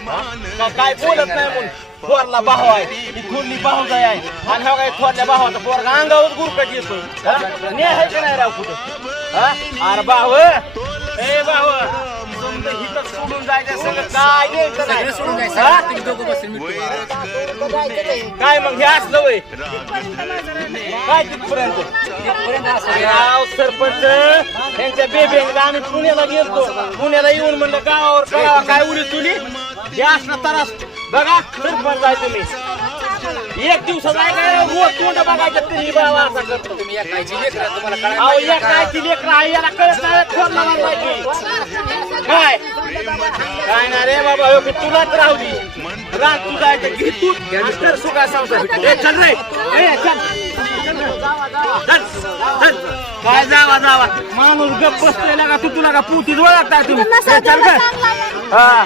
काय बोलत नाही म्हणून पोरला भाऊ आहे ही थोरली भाऊ जाय आहे आणि हा काय थोरल्या भावाचा पोरगा अंगावर गुरकट येतो ने आहे का नाही राव कुठं अरे भाऊ ए भाऊ तुमचं हिथं सोडून जायचं सगळं काय द्यायचं नाही सोडून काय मग हे असलं वय काय तिथपर्यंत गाव सरपंच त्यांच्या बेबेला आम्ही पुण्याला गेलतो पुण्याला येऊन म्हणलं गावावर कळावा काय उडी तुली हे असलं तर बघा सरपंच आहे तुम्ही एक दिवसात आहे काय रोज तोंड बघायचं तरी बाबा असा करतो तुम्ही या कायची लेकरं तुम्हाला अहो एक कायची लेकरं आहे याला कळत नाही थोरला मारलाय काय काय ना रे बाबा हो की तुलाच राहू दे रात तू जायचं घे तू तर सुखा संसार ए चल रे ए चल चल चल काय जावा माणूस गप्प बसलेला का तू तुला का पुतीच ओळखताय तुम्ही चल ग हा